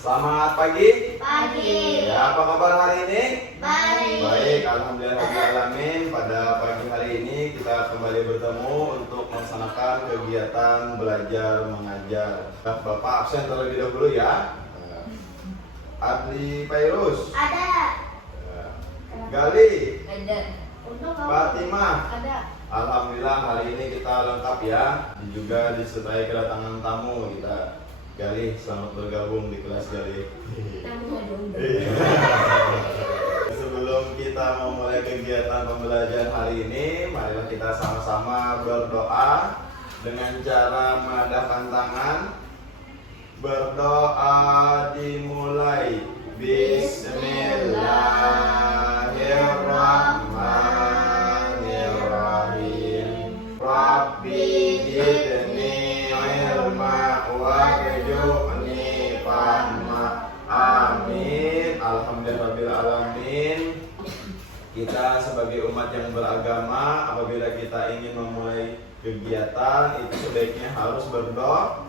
Selamat pagi. Pagi. Ya, apa kabar hari ini? Baik. Baik, alhamdulillahirrahmanirrahim. Pada pagi hari ini kita kembali bertemu untuk melaksanakan kegiatan belajar mengajar. Bapak absen terlebih dahulu ya. Adli Pairus. Ada. Gali. Ada. Untuk kamu. Fatimah. Ada. Alhamdulillah hari ini kita lengkap ya. Juga disertai kedatangan tamu kita. Gali, selamat bergabung di kelas Gali. Tamunya dulu. Sebelum kita memulai kegiatan pembelajaran hari ini, marilah kita sama-sama berdoa dengan cara menadahkan tangan. Berdoa dimulai. Bismillahirrahmanirrahim. Rabbi zidni ilma warzuqni fahma. Amin. Alhamdulillahirrabbil. Kita sebagai umat yang beragama, apabila kita ingin memulai kegiatan itu sebaiknya harus berdoa.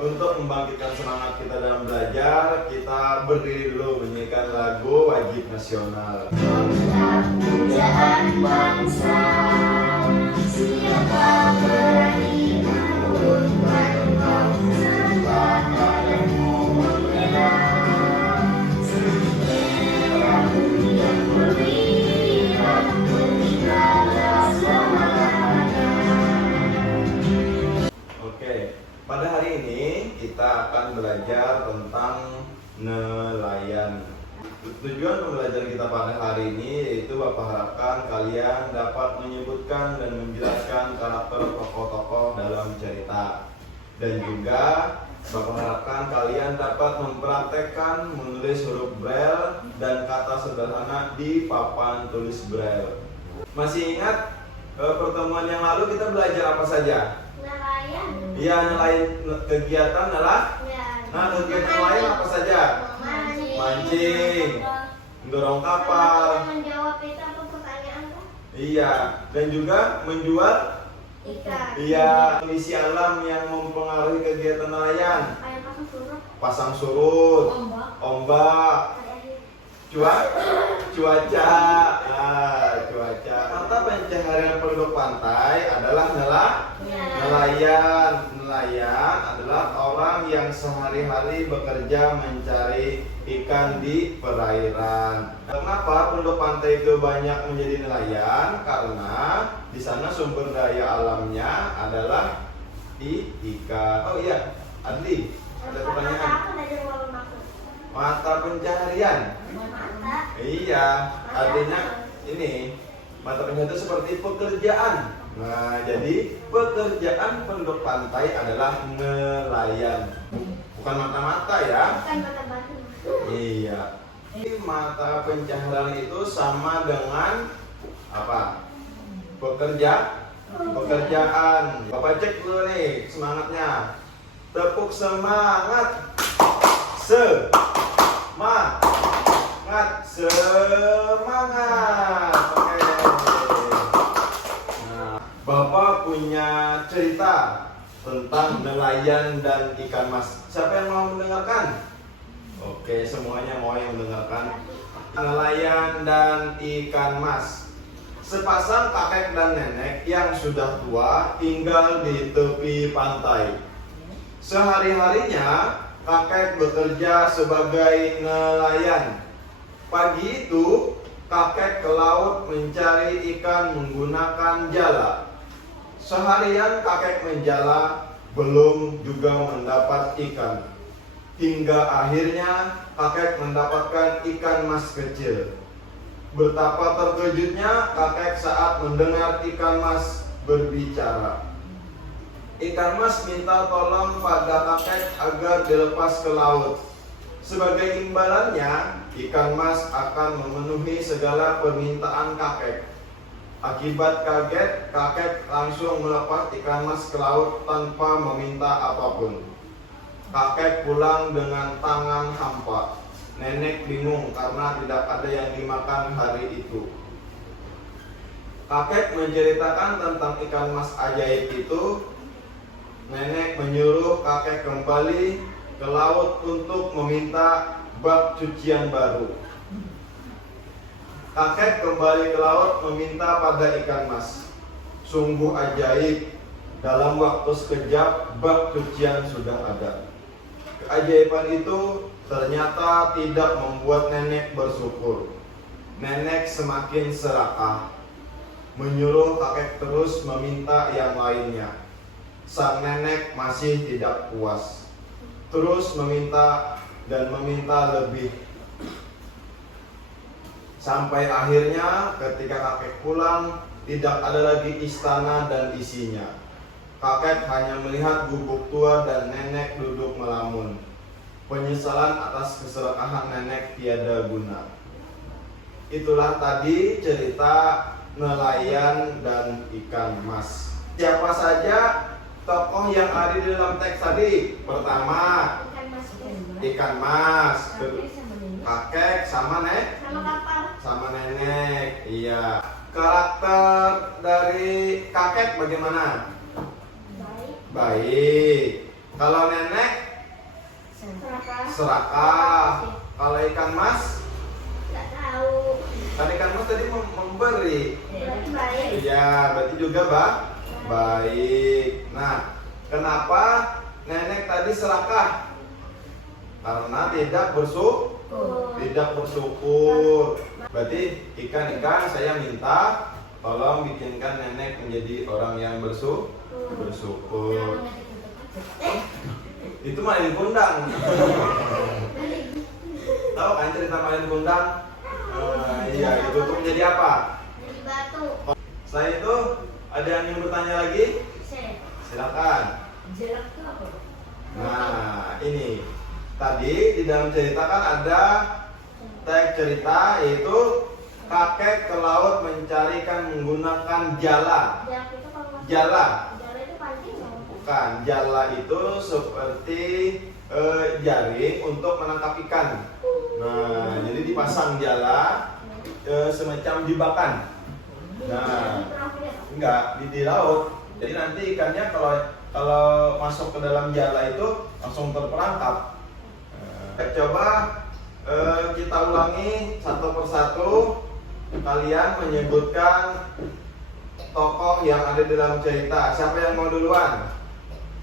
Untuk membangkitkan semangat kita dalam belajar, kita berdiri dulu menyanyikan lagu wajib nasional. Pujaan bangsa, siapa berani mengurungkan bangsa padamu membela, merah yang berwibawa meninggalkan selamanya. Oke, pada hari ini kita akan belajar tentang nelayan. Tujuan pembelajaran kita pada hari ini yaitu Bapak harapkan kalian dapat menyebutkan dan menjelaskan karakter tokoh-tokoh dalam cerita. Dan juga Bapak harapkan kalian dapat mempraktekkan menulis huruf Braille dan kata sederhana di papan tulis Braille. Masih ingat pertemuan yang lalu kita belajar apa saja? Nelayan. Iya, nelayan kegiatan adalah. Nah, kegiatan lain apa saja? Mancing, mendorong kapal. Menjawab itu apa pertanyaan kan? Iya, dan juga menjual. Ikan. Iya, kondisi alam yang mempengaruhi kegiatan nelayan. Kayak pasang surut. Pasang surut, ombak, cuaca. Cuaca. Mata pencaharian penduduk pantai adalah nelayan. Nelayan adalah orang yang sehari-hari bekerja mencari ikan di perairan. Kenapa penduduk pantai itu banyak menjadi nelayan? Karena di sana sumber daya alamnya adalah ikan. Oh iya, Adli, ada pertanyaan. Apa tadi mau maksud? Mata pencaharian. Mata. Iya, artinya ini mata pencaharian itu seperti pekerjaan. Nah, jadi pekerjaan penduduk pantai adalah nelayan. Bukan mata-mata ya. Bukan mata batu. Iya. Ini mata pencaharian itu sama dengan apa? Pekerjaan. Bapak cek dulu nih semangatnya. Tepuk semangat. Semangat. Oke. Nah, Bapak punya cerita tentang nelayan dan ikan mas. Siapa yang mau mendengarkan? Oke, semuanya mau yang mendengarkan. Nelayan dan ikan mas. Sepasang kakek dan nenek yang sudah tua tinggal di tepi pantai. Sehari-harinya kakek bekerja sebagai nelayan. Pagi itu kakek ke laut mencari ikan menggunakan jala. Seharian kakek menjala belum juga mendapat ikan. Hingga akhirnya kakek mendapatkan ikan mas kecil. Betapa terkejutnya kakek saat mendengar ikan mas berbicara. Ikan mas minta tolong pada kakek agar dilepas ke laut. Sebagai imbalannya, ikan mas akan memenuhi segala permintaan kakek. Akibat kaget, kakek langsung melepas ikan mas ke laut tanpa meminta apapun. Kakek pulang dengan tangan hampa. Nenek bingung karena tidak ada yang dimakan hari itu. Kakek menceritakan tentang ikan mas ajaib itu. Nenek menyuruh kakek kembali ke laut untuk meminta bak cucian baru. Kakek kembali ke laut meminta pada ikan mas. Sungguh ajaib, dalam waktu sekejap bak cucian sudah ada. Keajaiban itu ternyata tidak membuat nenek bersyukur. Nenek semakin serakah, menyuruh kakek terus meminta yang lainnya. Sang nenek masih tidak puas, terus meminta dan meminta lebih. Sampai akhirnya ketika kakek pulang, tidak ada lagi istana dan isinya. Kakek hanya melihat gubuk tua dan nenek duduk melamun. Penyesalan atas keserakahan nenek tiada guna. Itulah tadi cerita nelayan dan ikan mas. Siapa saja tokoh yang ada di dalam teks tadi? Pertama, Ikan mas. ikan mas. Kakek sama nenek. Kakek sama Sama kapal. sama nenek. Iya. Karakter dari kakek bagaimana? Baik. Baik. Kalau nenek Serakah. serakah. Kalau ikan mas, Nggak tahu. kan ikan mas tadi memberi. Berarti baik. Iya, berarti juga baik. Nah, kenapa nenek tadi serakah? Karena tidak bersyukur. Berarti ikan-ikan saya minta tolong bikinkan nenek menjadi orang yang bersyukur. Itu main kundang. Tahu kan cerita main kundang? Iya, itu tuh menjadi apa? Dari batu. Selain itu, ada yang ingin bertanya lagi? Silakan. Jelak itu apa? Nah, ini tadi di dalam cerita kan ada teks cerita yaitu kakek ke laut mencari ikan menggunakan jala. Jarak itu kalau nggak salah. Jala, Jala itu pancing nggak? bukan. Jala itu seperti jaring untuk menangkap ikan. Nah, jadi dipasang jala semacam jebakan. Nah, Di perahu ya? enggak di laut. Jadi nanti ikannya kalau masuk ke dalam jala itu langsung terperangkap. Coba kita ulangi satu persatu. Kalian menyebutkan tokoh yang ada di dalam cerita. Siapa yang mau duluan?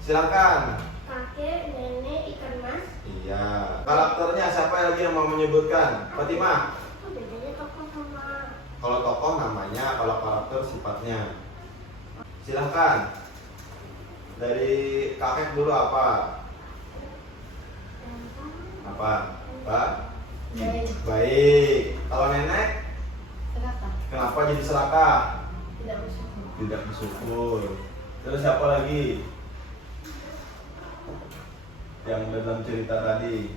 Silakan. Kakek, nenek, ikan mas. Iya. Karakternya siapa lagi yang mau menyebutkan? Fatimah. Apa bedanya tokoh sama Kalau tokoh namanya, kalau karakter sifatnya. Silakan. Dari kakek dulu apa? Apa? Pak? Baik. Kalau nenek, Kenapa? kenapa jadi serakah? Tidak bersyukur. Tidak bersyukur. Terus siapa lagi? Yang dalam cerita tadi.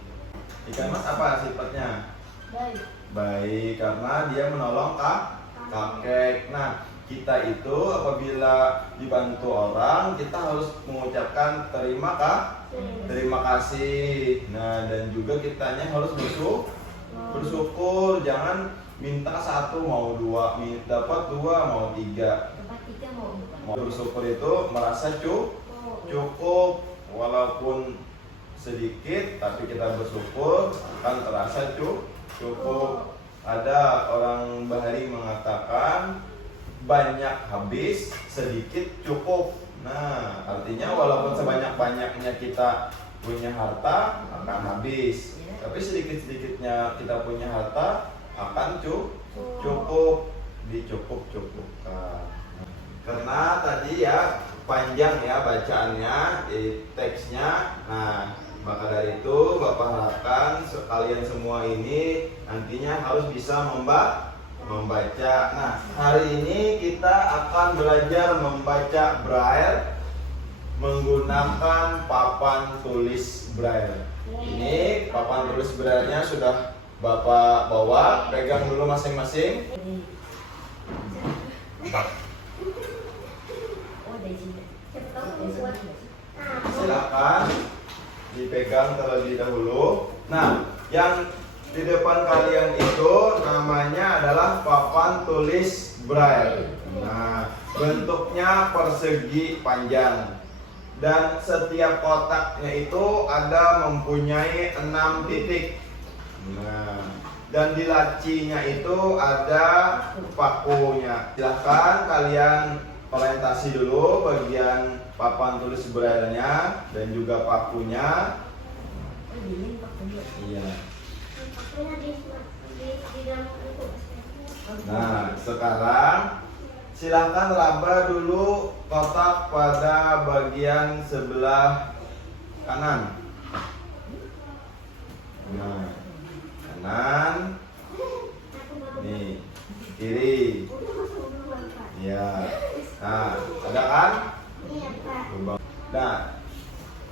Ikan mas apa sifatnya? Baik. Baik, karena dia menolong kakek. Nah, kita itu apabila dibantu orang, kita harus mengucapkan terima kasih. Nah, dan juga kitanya harus bersyukur. Jangan minta satu mau dua, dapat dua mau tiga. Tempat 3 mau 4. Mau bersyukur itu merasa cukup, walaupun sedikit, tapi kita bersyukur akan terasa cukup. Ada orang Bahari mengatakan banyak habis, sedikit cukup. Nah, artinya walaupun sebanyak-banyaknya kita punya harta akan habis, tapi sedikit-sedikitnya kita punya harta akan cukup, dicukup-cukupkan. Karena tadi ya panjang ya bacaannya, teksnya. Nah, maka dari itu Bapak harapkan kalian semua ini nantinya harus bisa membaca. Nah, hari ini kita akan belajar membaca Braille menggunakan papan tulis Braille. Ini papan tulis Braille-nya sudah Bapak bawa, pegang dulu masing-masing. Oh, dari sini. siapa tahu kamu buat. Nah, Silakan dipegang terlebih dahulu. Nah, yang di depan kalian itu namanya adalah papan tulis Braille. Nah, bentuknya persegi panjang. Dan setiap kotaknya itu ada mempunyai 6 titik. Nah, dan di lacinya itu ada pakunya. Silahkan kalian orientasi dulu bagian papan tulis braille-nya dan juga pakunya. Oh, ini pakai. Iya. Pakunya di dalam itu. Nah, sekarang silahkan raba dulu kotak pada bagian sebelah kanan. Nah, kanan. Nih, kiri. Udah masuk duluan, Pak. Iya. Nah, ada kan? Iya, Pak. Nah,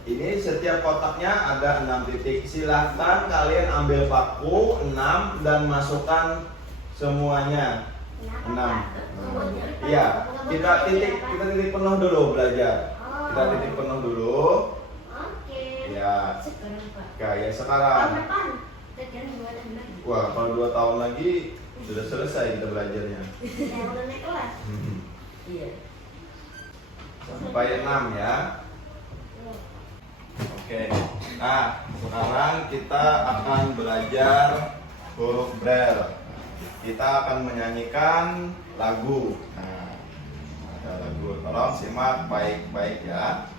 ini setiap kotaknya ada 6 titik. Silahkan kalian ambil paku 6 dan masukkan semuanya. Kenapa, 6. Pak? Semuanya. Iya, kita titik penuh dulu belajar. Kita Oh. titik penuh dulu. Oke. Ya, Sekarang Pak. kayak Tahun sekarang. depan. Sekarang 2 tahun lagi. Wah, kalau 2 tahun lagi sudah selesai kita belajarnya. Ya, udah naik kelas. Iya. Sampai 6 ya. Oke. Nah, sekarang kita akan belajar huruf braille. Kita akan menyanyikan lagu. Nah, ada lagu. Tolong simak baik-baik ya.